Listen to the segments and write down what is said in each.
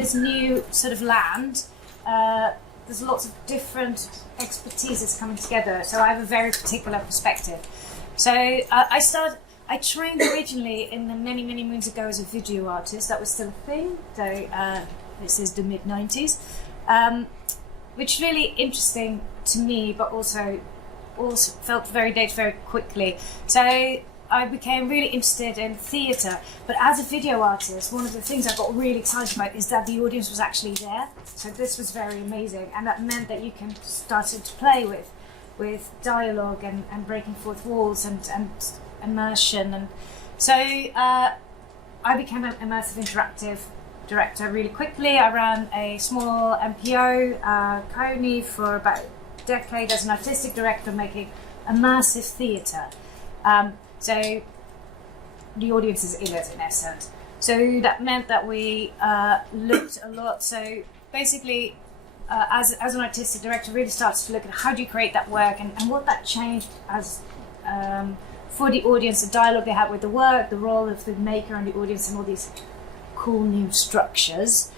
this new sort of land, there's lots of different expertises coming together. So I have a very particular perspective. So I trained originally in the many, many moons ago as a video artist. That was still a thing. So this is the mid-90s, which is really interesting to me, but also felt very dated very quickly. So I became really interested in theatre, but as a video artist, one of the things I got really excited about is that the audience was actually there. So this was very amazing, and that meant that you can started to play with dialogue and breaking fourth walls and immersion. And so I became an immersive interactive director really quickly. I ran a small MPO, Coney, for about a decade as an artistic director, making immersive theatre. So the audience is in it, in essence. So that meant that we looked a lot. So basically, as an artistic director, really started to look at how do you create that work and what that changed as for the audience, the dialogue they had with the work, the role of the maker and the audience, and all these cool new structures.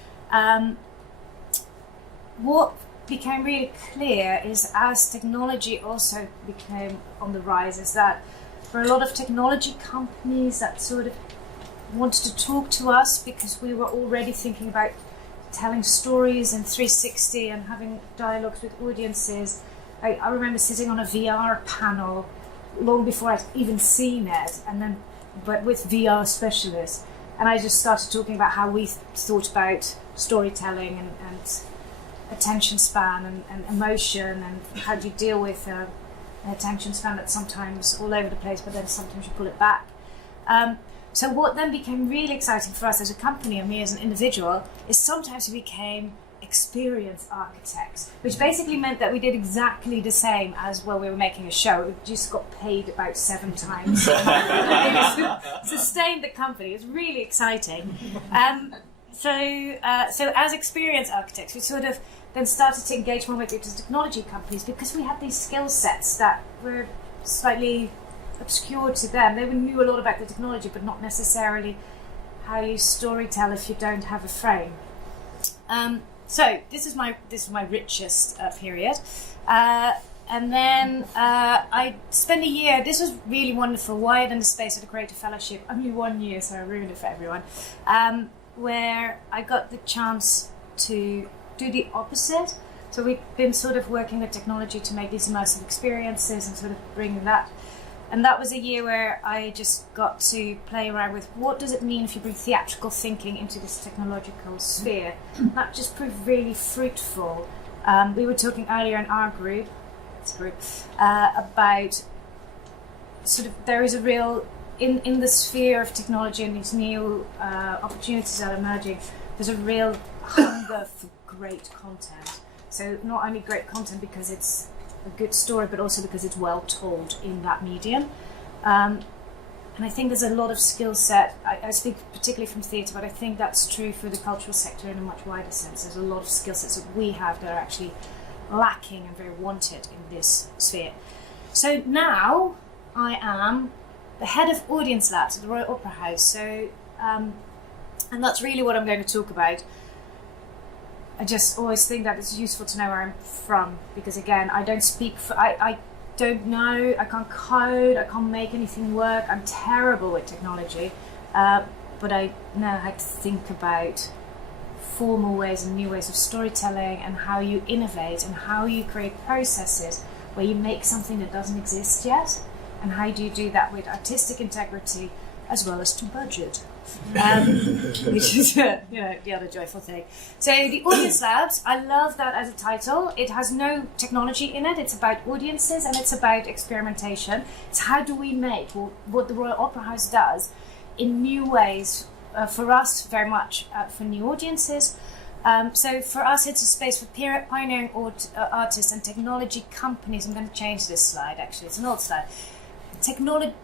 What became really clear is as technology also became on the rise, is that for a lot of technology companies that sort of wanted to talk to us because we were already thinking about telling stories in 360 and having dialogues with audiences. I remember sitting on a VR panel long before I'd even seen it, but with VR specialists, and I just started talking about how we thought about storytelling and attention span and emotion, and how do you deal with an attention span that's sometimes all over the place, but then sometimes you pull it back. So what then became really exciting for us as a company and me as an individual is sometimes we became experience architects, which basically meant that we did exactly the same as while we were making a show. We just got paid about 7 times. It sustained the company. It was really exciting. So as experience architects, we sort of then started to engage more with the technology companies because we had these skill sets that were slightly obscure to them. They knew a lot about the technology, but not necessarily how you storytell if you don't have a frame. So this is my richest period, and then I spent a year. This was really wonderful, wired in the space of the Creative Fellowship. Only 1 year, so I ruined it for everyone. Where I got the chance to do the opposite. So we've been sort of working with technology to make these immersive experiences and sort of bring that. And that was a year where I just got to play around with what does it mean if you bring theatrical thinking into this technological sphere. That just proved really fruitful. We were talking earlier in our group, about sort of there is a real, in the sphere of technology and these new opportunities that are emerging, there's a real hunger for great content. So not only great content because it's a good story, but also because it's well told in that medium. And I think there's a lot of skill set. I speak particularly from theatre, but I think that's true for the cultural sector in a much wider sense. There's a lot of skill sets that we have that are actually lacking and very wanted in this sphere. So now I am the head of audience labs at the Royal Opera House. So, and that's really what I'm going to talk about. I just always think that it's useful to know where I'm from, because again, I don't speak for, I don't know, I can't code, I can't make anything work, I'm terrible with technology, but I know how to think about formal ways and new ways of storytelling and how you innovate and how you create processes where you make something that doesn't exist yet, and how do you do that with artistic integrity as well as to budget. Which is the other joyful thing. So the audience labs, I love that as a title. It has no technology in it. It's about audiences and it's about experimentation. It's how do we make what the Royal Opera House does in new ways, for us very much for new audiences. So for us it's a space for pioneering artists and technology companies. I'm going to change this slide actually, it's an old slide. Technology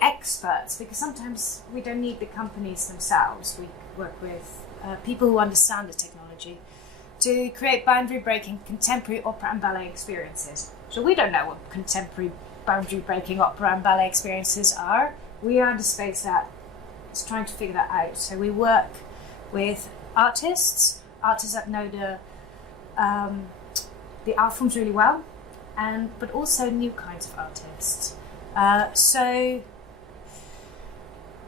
experts, because sometimes we don't need the companies themselves. We work with people who understand the technology to create boundary-breaking contemporary opera and ballet experiences. So we don't know what contemporary boundary-breaking opera and ballet experiences are. We are the space that is trying to figure that out. So we work with artists that know the art forms really well, but also new kinds of artists. So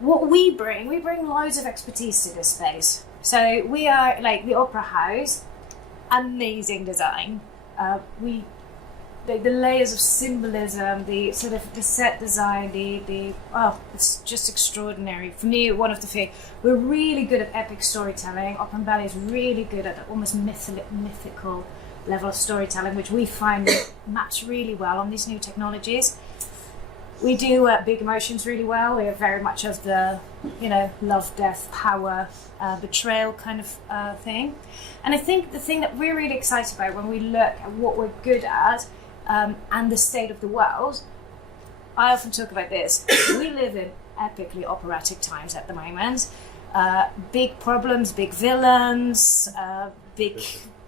what we bring loads of expertise to this space. So we are like the Opera House, amazing design. The layers of symbolism, the sort of the set design, it's just extraordinary. For me, one of the things, we're really good at epic storytelling. Opera and ballet is really good at almost mythical level of storytelling, which we find maps really well on these new technologies. We do big emotions really well. We are very much of the, love, death, power, betrayal kind of thing. And I think the thing that we're really excited about when we look at what we're good at and the state of the world, I often talk about this. We live in epically operatic times at the moment. Big problems, big villains, big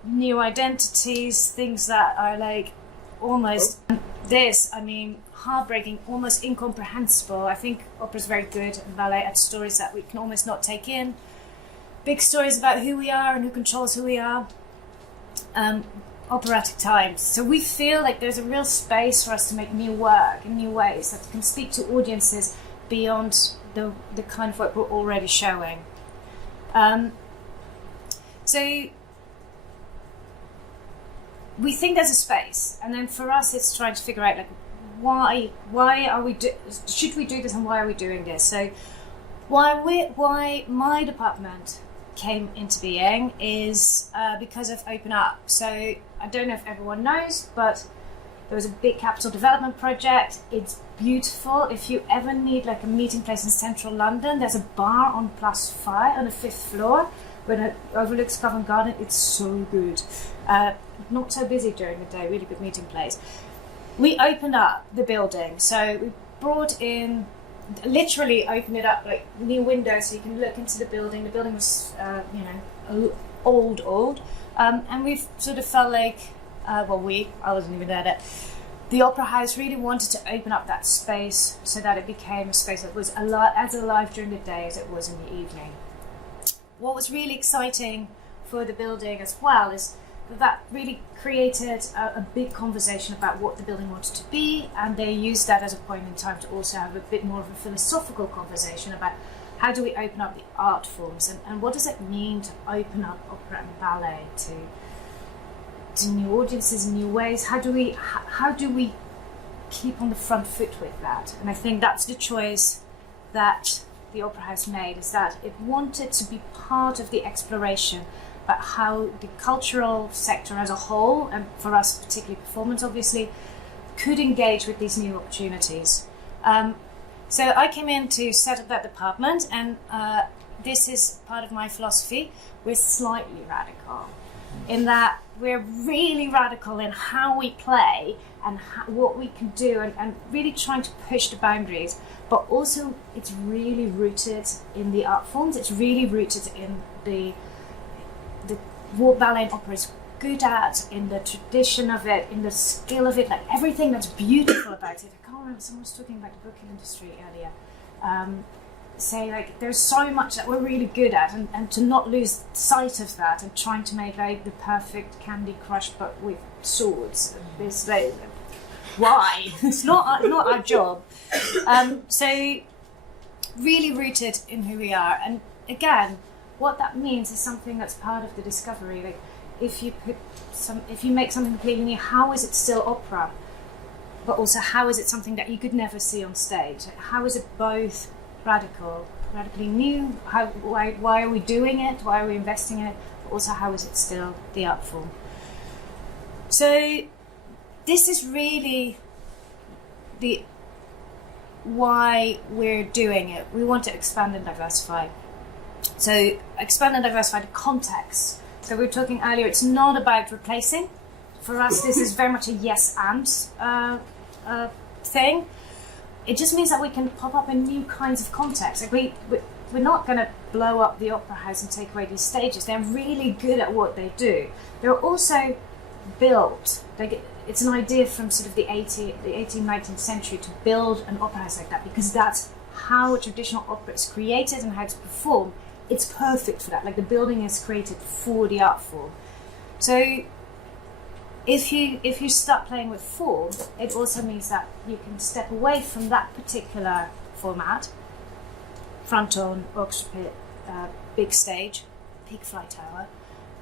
new identities, things that are like almost heartbreaking, almost incomprehensible. I think opera's very good and ballet at stories that we can almost not take in. Big stories about who we are and who controls who we are. Operatic times. So we feel like there's a real space for us to make new work in new ways that can speak to audiences beyond the kind of work we're already showing. So we think there's a space, and then for us it's trying to figure out like why are we should we do this, and why are we doing this? So why my department came into being is because of Open Up. So I don't know if everyone knows, but there was a big capital development project. It's beautiful. If you ever need like a meeting place in central London, there's a bar on +5 on the 5th floor when it overlooks Covent Garden. It's so good. Not so busy during the day, really good meeting place. We opened up the building. So we brought in, literally opened it up like new windows so you can look into the building. The building was, old. And we've sort of felt like, I wasn't even there yet. The Opera House really wanted to open up that space so that it became a space that was as alive during the day as it was in the evening. What was really exciting for the building as well is that really created a big conversation about what the building wanted to be, and they used that as a point in time to also have a bit more of a philosophical conversation about how do we open up the art forms, and what does it mean to open up opera and ballet to new audiences in new ways. How do we keep on the front foot with that? And I think that's the choice that the Opera House made, is that it wanted to be part of the exploration about how the cultural sector as a whole, and for us particularly performance obviously, could engage with these new opportunities. So I came in to set up that department, and this is part of my philosophy. We're slightly radical in that we're really radical in how we play and what we can do, and really trying to push the boundaries, but also it's really rooted in the art forms. It's really rooted in the what ballet and opera is good at, in the tradition of it, in the skill of it, like everything that's beautiful about it. I can't remember, someone was talking about the booking industry earlier. Say like there's so much that we're really good at, and to not lose sight of that, and trying to make like the perfect Candy Crush but with swords. It's like, why? It's not our job. So really rooted in who we are, and again, what that means is something that's part of the discovery. Like if you make something completely new, how is it still opera? But also, how is it something that you could never see on stage? How is it both radically new? Why are we doing it? Why are we investing in it? But also, how is it still the art form? So this is really the why we're doing it. We want to expand and diversify. So expand and diversify the context. So we were talking earlier, it's not about replacing. For us, this is very much a yes and thing. It just means that we can pop up in new kinds of contexts. Like we're not going to blow up the Opera House and take away these stages. They're really good at what they do. They're also built. It's an idea from sort of the 18th, 19th century to build an opera house like that, because that's how a traditional opera is created and how it's performed it's perfect for that. Like the building is created for the art form. So if you start playing with form, it also means that you can step away from that particular format, fronton, orchestra pit, big stage, peak fly tower,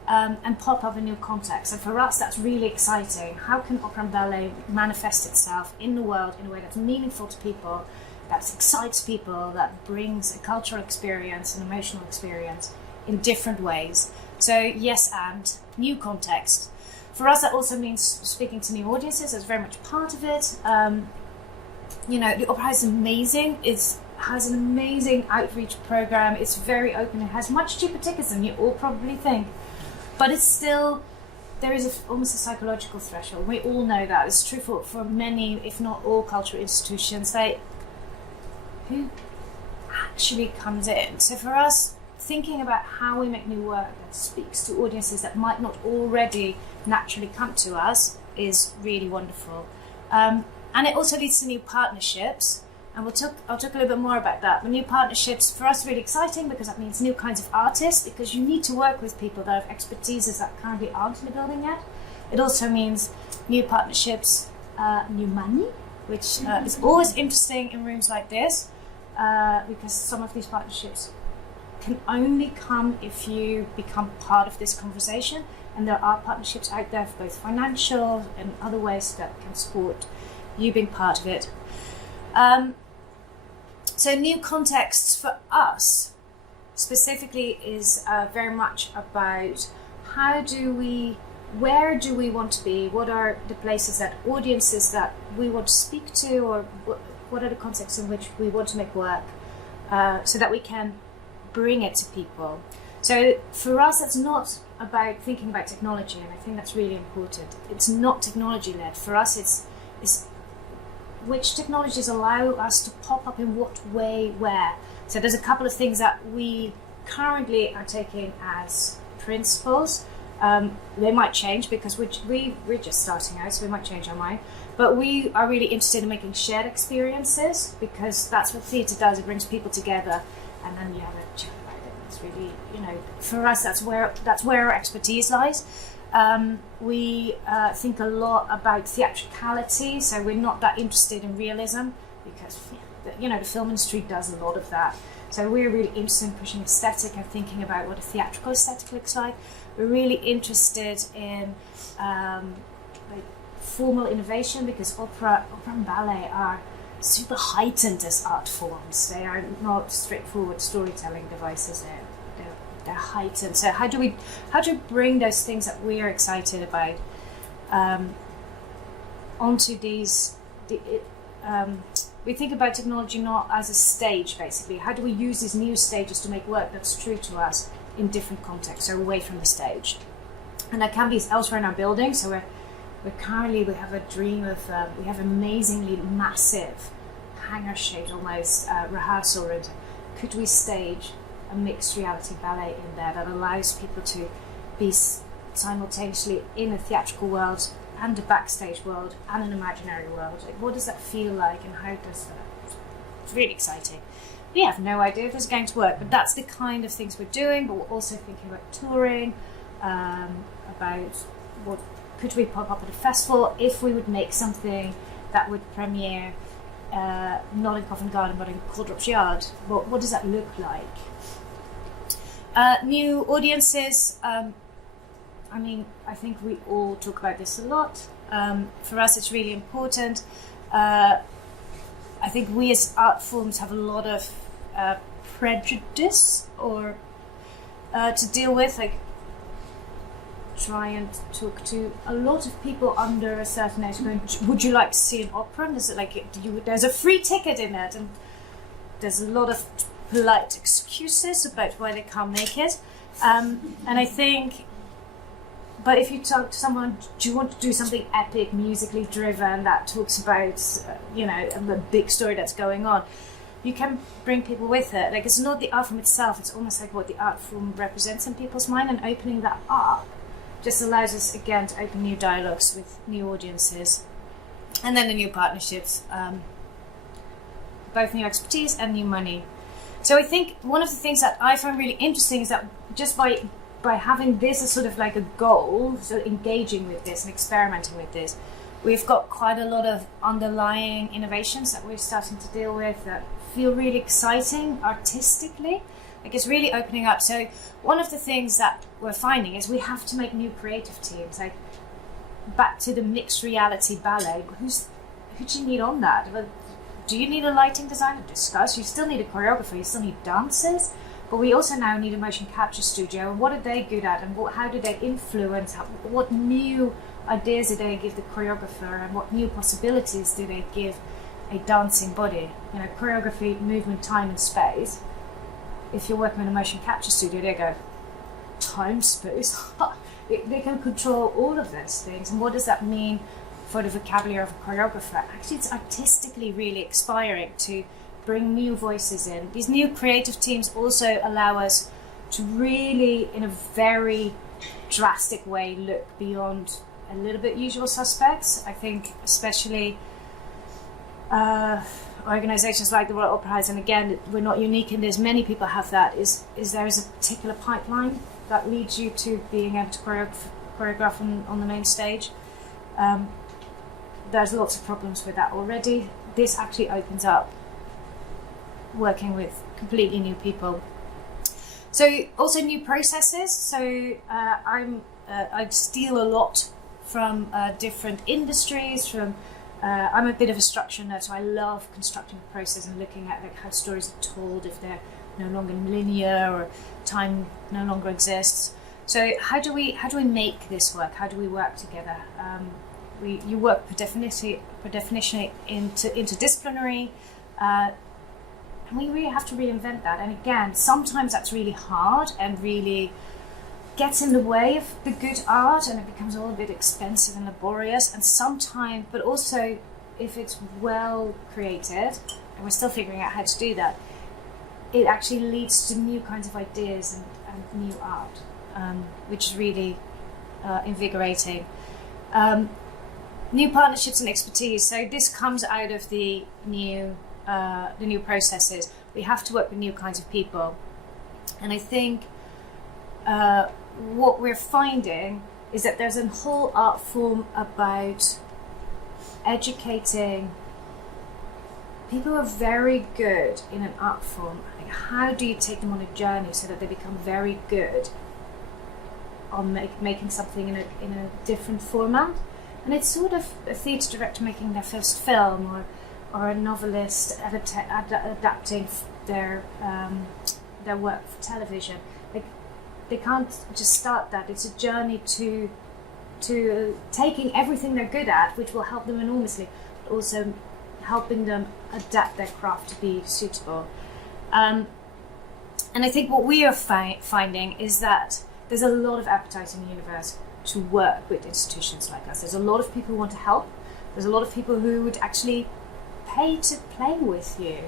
and pop up a new context. And for us, that's really exciting. How can opera and ballet manifest itself in the world in a way that's meaningful to people, that excites people, that brings a cultural experience, an emotional experience in different ways? So yes, and new context. For us, that also means speaking to new audiences. That's very much part of it. The opera is amazing. It has an amazing outreach program. It's very open. It has much cheaper tickets than you all probably think. But it's still, there is almost a psychological threshold. We all know that. It's true for many, if not all, cultural institutions. Who actually comes in? So for us, thinking about how we make new work that speaks to audiences that might not already naturally come to us is really wonderful. And it also leads to new partnerships. And I'll talk a little bit more about that. But new partnerships, for us, really exciting because that means new kinds of artists, because you need to work with people that have expertises that currently aren't in the building yet. It also means new partnerships, new money, which is always interesting in rooms like this, because some of these partnerships can only come if you become part of this conversation. And there are partnerships out there for both financial and other ways that can support you being part of it. So new contexts for us specifically is very much about where do we want to be? What are the places that audiences that we want to speak to, or what are the contexts in which we want to make work, so that we can bring it to people. So for us, that's not about thinking about technology, and I think that's really important. It's not technology led. For us, it's which technologies allow us to pop up in what way, where. So there's a couple of things that we currently are taking as principles. They might change because we're just starting out, so we might change our mind. But we are really interested in making shared experiences, because that's what theatre does. It brings people together, and then you have a chat about it. It's really, for us, that's where our expertise lies. We think a lot about theatricality, so we're not that interested in realism, because the film industry does a lot of that. So we're really interested in pushing aesthetic and thinking about what a theatrical aesthetic looks like. We're really interested in formal innovation, because opera and ballet are super heightened as art forms. They are not straightforward storytelling devices. They're heightened. So how do we bring those things that we are excited about onto these? We think about technology not as a stage, basically. How do we use these new stages to make work that's true to us in different contexts, or away from the stage? And that can be elsewhere in our building. So we have a dream of we have amazingly massive hangar-shaped almost rehearsal rooms. Could we stage a mixed reality ballet in there that allows people to be simultaneously in a theatrical world and a backstage world and an imaginary world? Like, what does that feel like, and how does that? It's really exciting. We have no idea if it's going to work, but that's the kind of things we're doing. But we're also thinking about touring, about what could we pop up at a festival if we would make something that would premiere not in Covent Garden but in Coldrop's Yard. What does that look like? New audiences. I think we all talk about this a lot. For us, it's really important. I think we as art forms have a lot of prejudice or to deal with. Like, try and talk to a lot of people under a certain age going, would you like to see an opera? And is it like, there's a free ticket in it, and there's a lot of polite excuses about why they can't make it. And I think, but if you talk to someone, do you want to do something epic, musically driven, that talks about, the big story that's going on, you can bring people with it. Like, it's not the art form itself, it's almost like what the art form represents in people's mind, and opening that up just allows us, again, to open new dialogues with new audiences. And then the new partnerships, both new expertise and new money. So I think one of the things that I find really interesting is that just by having this as sort of like a goal, so engaging with this and experimenting with this, we've got quite a lot of underlying innovations that we're starting to deal with that feel really exciting artistically. Like it's really opening up. So one of the things that we're finding is we have to make new creative teams. Like back to the mixed reality ballet, who do you need on that? Well, do you need a lighting designer? Discuss. You still need a choreographer. You still need dancers. But we also now need a motion capture studio. And what are they good at? And how do they influence? What new ideas do they give the choreographer? And what new possibilities do they give a dancing body? You know, choreography, movement, time and space. If you're working in a motion capture studio, they go, time, space. They can control all of those things. And what does that mean for the vocabulary of a choreographer? Actually, it's artistically really inspiring to bring new voices in. These new creative teams also allow us to really, in a very drastic way, look beyond a little bit usual suspects. I think especially organisations like the Royal Opera House, and again, we're not unique in this, many people have that, is there is a particular pipeline that leads you to being able to choreograph on the main stage. There's lots of problems with that already. This actually opens up working with completely new people. So also new processes. So I steal a lot from different industries. I'm a bit of a structure nerd, so I love constructing the process and looking at like how stories are told if they're no longer linear or time no longer exists. So how do we make this work? How do we work together? You work per definition interdisciplinary, and we really have to reinvent that. And again, sometimes that's really hard and really gets in the way of the good art, and it becomes a little bit expensive and laborious. And sometimes, but also if it's well created, and we're still figuring out how to do that, it actually leads to new kinds of ideas and new art, which is really invigorating. New partnerships and expertise. So this comes out of the new processes. We have to work with new kinds of people, and I think what we're finding is that there's a whole art form about educating people who are very good in an art form. Like, how do you take them on a journey so that they become very good on making something in a different format? And it's sort of a theatre director making their first film, or a novelist adapting their work for television. Like, they can't just start that. It's a journey to taking everything they're good at, which will help them enormously, but also helping them adapt their craft to be suitable. And I think what we are finding is that there's a lot of appetite in the universe to work with institutions like us. There's a lot of people who want to help. There's a lot of people who would actually pay to play with you.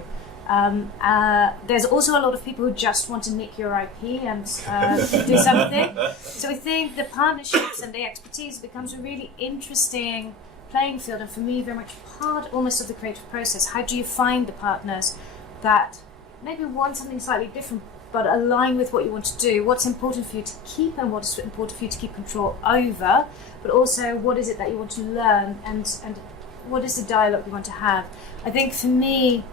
There's also a lot of people who just want to nick your IP and do something. So I think the partnerships and the expertise becomes a really interesting playing field, and for me very much part almost of the creative process. How do you find the partners that maybe want something slightly different but align with what you want to do? What's important for you to keep, and what's important for you to keep control over, but also what is it that you want to learn, and what is the dialogue you want to have? I think for me,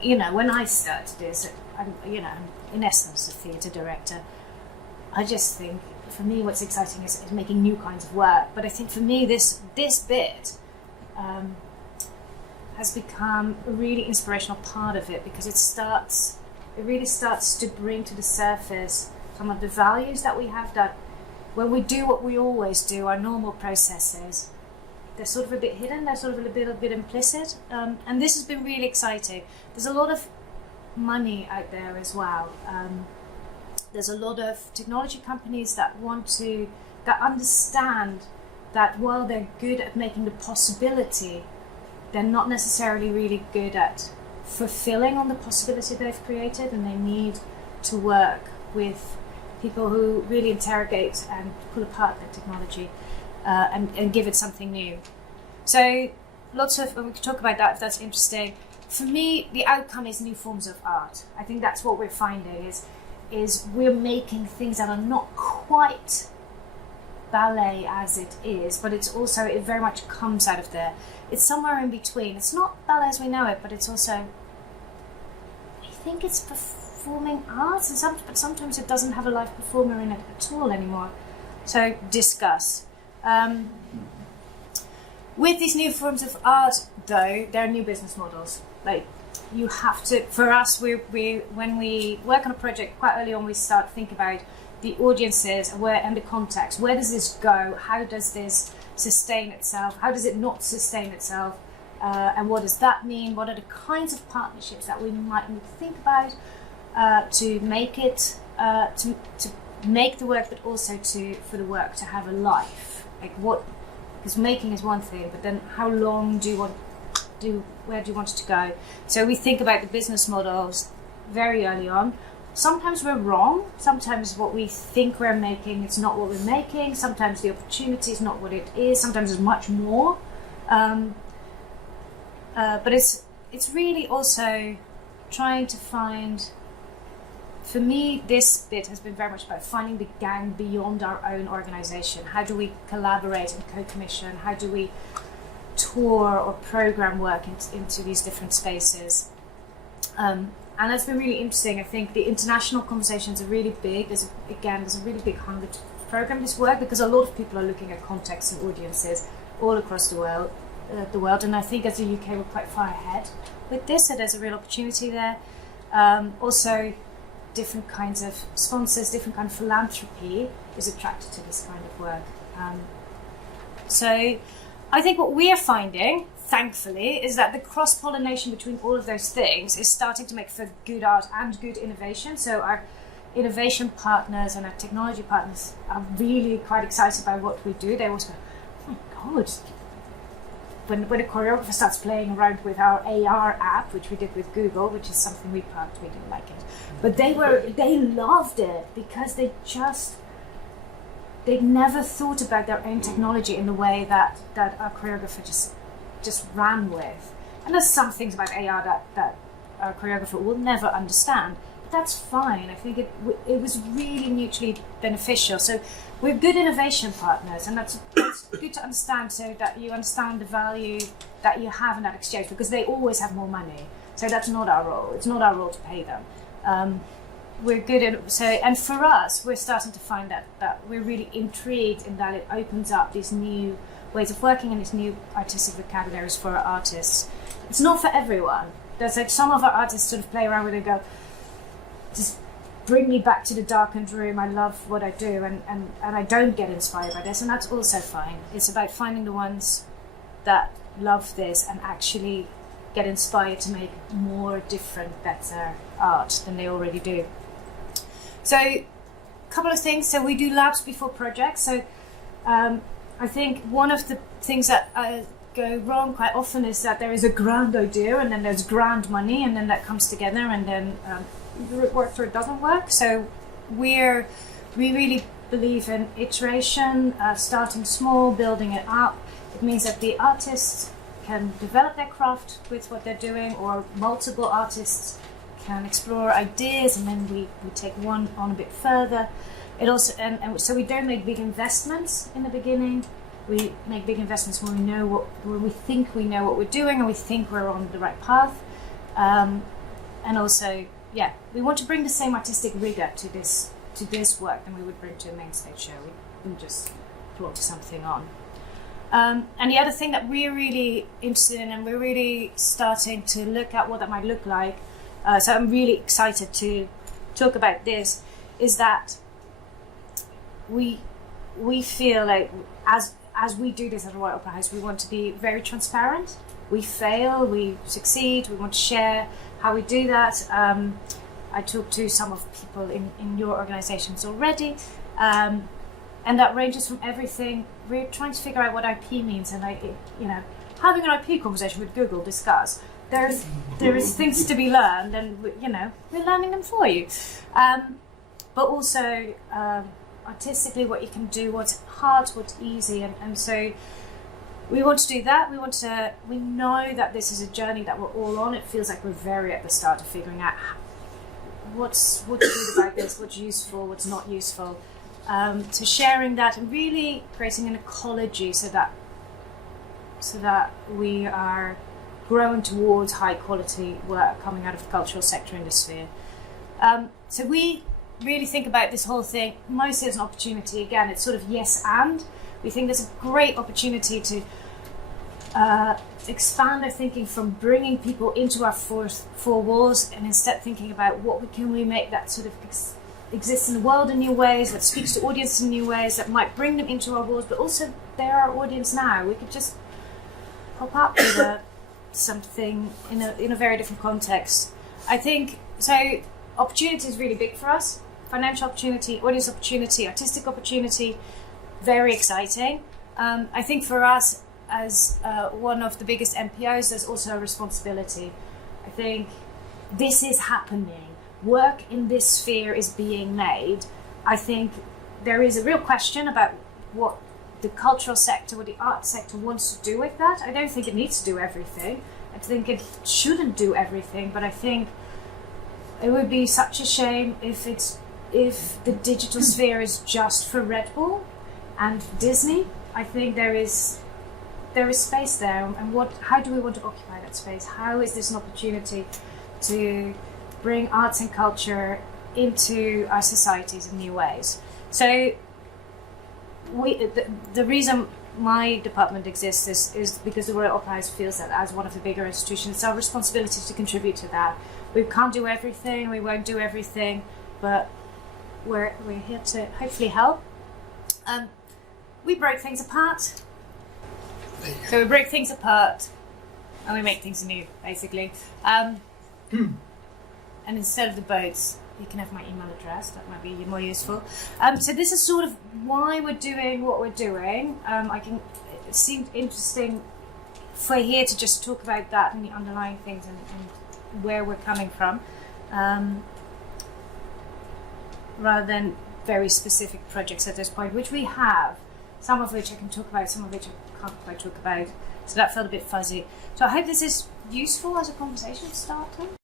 when I started this, I'm in essence a theatre director. I just think, for me, what's exciting is making new kinds of work. But I think for me, this bit has become a really inspirational part of it, because it really starts to bring to the surface some of the values that we have, that when we do what we always do, our normal processes, they're sort of a bit hidden, they're sort of a bit implicit. And this has been really exciting. There's a lot of money out there as well. There's a lot of technology companies that understand that while they're good at making the possibility, they're not necessarily really good at fulfilling on the possibility they've created, and they need to work with people who really interrogate and pull apart their technology and give it something new. So we could talk about that if that's interesting. for me, the outcome is new forms of art. I think that's what we're finding is we're making things that are not quite ballet as it is, but it's also, it very much comes out of there. It's somewhere in between. It's not ballet as we know it, but it's also, I think it's performing arts, but sometimes it doesn't have a live performer in it at all anymore. So discuss. With these new forms of art, though, there are new business models. Like, you have to, for us, we when we work on a project, quite early on we start to think about the audiences and the context. Where does this go? How does this sustain itself? How does it not sustain itself? And what does that mean? What are the kinds of partnerships that we might need to think about to make it, to make the work, but also for the work to have a life? Like what? Because making is one thing, but then how long do you want? Where do you want it to go? So we think about the business models very early on. Sometimes we're wrong. Sometimes what we think we're making, it's not what we're making. Sometimes the opportunity is not what it is. Sometimes it's much more. But it's really also trying to find. For me, this bit has been very much about finding the gang beyond our own organisation. How do we collaborate and co-commission? How do we tour or program work into these different spaces? And that's been really interesting. I think the international conversations are really big. There's a really big hunger to program this work because a lot of people are looking at contexts and audiences all across the world. And I think as the UK, we're quite far ahead with this, so there's a real opportunity there. Also, different kinds of sponsors, different kind of philanthropy is attracted to this kind of work. So I think what we are finding, thankfully, is that the cross-pollination between all of those things is starting to make for good art and good innovation. So our innovation partners and our technology partners are really quite excited by what we do. They always go, oh my God, when a choreographer starts playing around with our AR app, which we did with Google, which is something we parked, we didn't like it. But they loved it because they'd never thought about their own technology in the way that our choreographer just ran with. And there's some things about AR that our choreographer will never understand. But that's fine. I think it was really mutually beneficial. So we're good innovation partners, and that's good to understand, so that you understand the value that you have in that exchange, because they always have more money. So that's not our role. It's not our role to pay them. We're good at, and for us, we're starting to find that we're really intrigued in that it opens up these new ways of working and these new artistic vocabularies for our artists. It's not for everyone. There's like some of our artists sort of play around with it and go, just bring me back to the darkened room. I love what I do, and I don't get inspired by this, and that's also fine. It's about finding the ones that love this and actually get inspired to make more different, better art than they already do. So, a couple of things. So we do labs before projects. So I think one of the things that go wrong quite often is that there is a grand idea, and then there's grand money, and then that comes together, and then it works or it doesn't work. So we really believe in iteration, starting small, building it up. It means that the artists can develop their craft with what they're doing, or multiple artists can explore ideas, and then we take one on a bit further. It also and so we don't make big investments in the beginning. We make big investments when we think we know what we're doing, and we think we're on the right path. And also, we want to bring the same artistic rigor to this work than we would bring to a main stage show. We just plot something on. And the other thing that we're really interested in, and we're really starting to look at what that might look like, so I'm really excited to talk about this, is that we feel like as we do this at the Royal Opera House, we want to be very transparent. We fail, we succeed, we want to share how we do that. I talked to some of the people in your organisations already, and that ranges from everything. We're trying to figure out what IP means, and having an IP conversation with Google, discuss. There is things to be learned, and we're learning them for you. But also artistically, what you can do, what's hard, what's easy, and so we want to do that. We know that this is a journey that we're all on. It feels like we're very at the start of figuring out what's good about this, what's useful, what's not useful, to sharing that and really creating an ecology so that we are growing towards high quality work coming out of the cultural sector in the sphere. So we really think about this whole thing mostly as an opportunity. Again, it's sort of yes and. We think there's a great opportunity to expand our thinking from bringing people into our four walls, and instead thinking about what can we make that sort of exist in the world in new ways, that speaks to audience in new ways, that might bring them into our walls, but also they're our audience now. We could just pop up with something in a very different context. I think so. Opportunity is really big for us. Financial opportunity, audience opportunity, artistic opportunity, very exciting. I think for us, as one of the biggest NPOs, there's also a responsibility. I think this is happening. Work in this sphere is being made. I think there is a real question about what the cultural sector, what the art sector wants to do with that. I don't think it needs to do everything. I think it shouldn't do everything, but I think it would be such a shame if the digital sphere is just for Red Bull and Disney. I think there is space there, and how do we want to occupy that space? How is this an opportunity to bring arts and culture into our societies in new ways? So the reason my department exists is because the Royal Opera House feels that as one of the bigger institutions, it's our responsibility to contribute to that. We can't do everything, we won't do everything, but we're here to hopefully help. We break things apart. So we break things apart and we make things new, basically. And instead of the boats, you can have my email address. That might be more useful. So this is sort of why we're doing what we're doing. It seemed interesting for here to just talk about that and the underlying things and where we're coming from, rather than very specific projects at this point, which we have, some of which I can talk about, some of which I can't quite talk about. So that felt a bit fuzzy. So I hope this is useful as a conversation starter.